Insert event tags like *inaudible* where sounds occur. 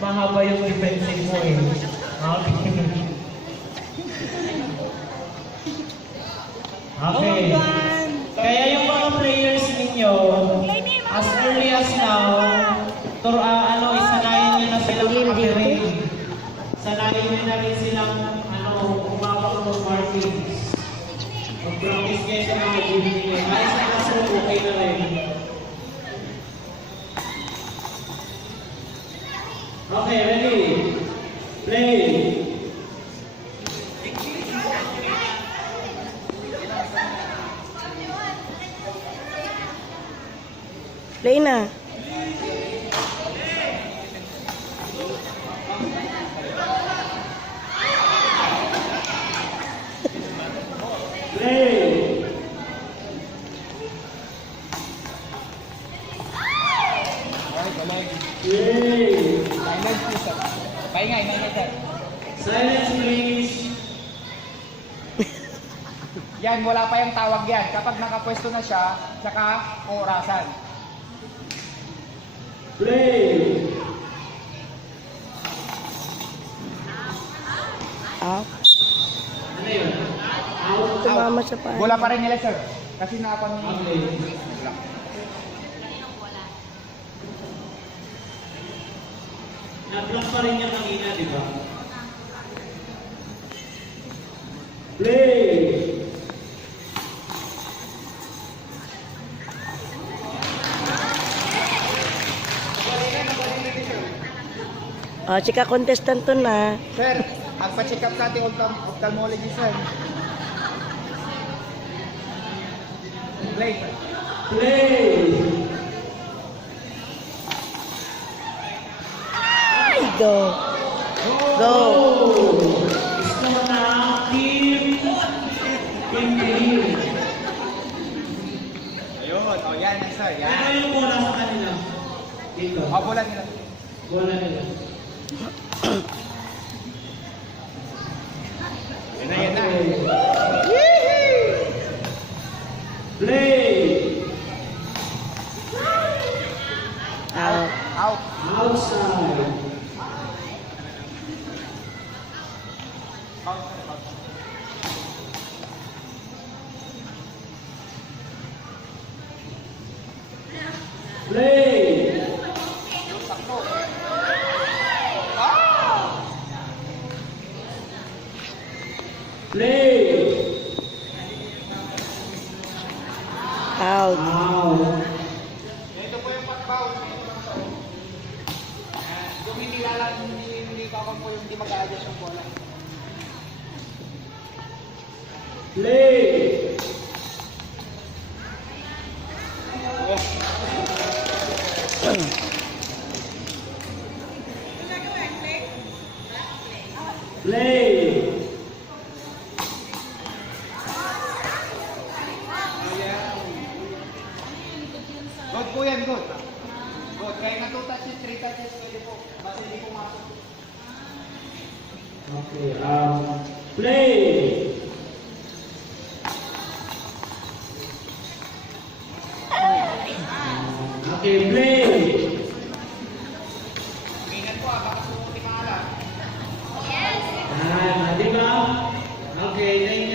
mahaba yung defensive mo eh. Okay. Okay. Kaya yung mga players ninyo, as early as now, tur ah, ano, isanayin nyo na silang makapirin. Sanayin nyo na rin silang, ano, umabak ng markings. Mag-practice kayo sa mga gym ninyo. Kahit sa classroom, okay na rin. Okay, ready? Play! Play na. Play! Play! Paingay, ingay sir. Silence please! *laughs* Yan, wala pa yung tawag yan. Kapag nakapwesto na siya, saka orasan. Play! Out. Ano yun? Out. Tumama sa pa. Bola pa rin nila sir. Kasi nakapang... Okay. Nag-block pa rin niya kanina, di ba? Play! Oh, chika contestant to na. Sir, magpa-check up sa ating ophthalm- ophthalmologist sir. Play. Play! Oh yan yung bola sa kanila? Dito. Oh, bola nila. Bola nila. Yan na, yan na. Play! Out. Out. Outside. Play! Sakto. Play! Out. Ito po yung pag-foul. Yung hindi lalang, hindi, hindi kakang po yung hindi mag-a-adjust yung bola. Play! Play! Good po yan, good. Good. Kaya na 2 touches, 3 touches, pwede po. Basta hindi pumasok. Okay, um, play! Okay, play! Yes. Ah, di ba? Okay, thank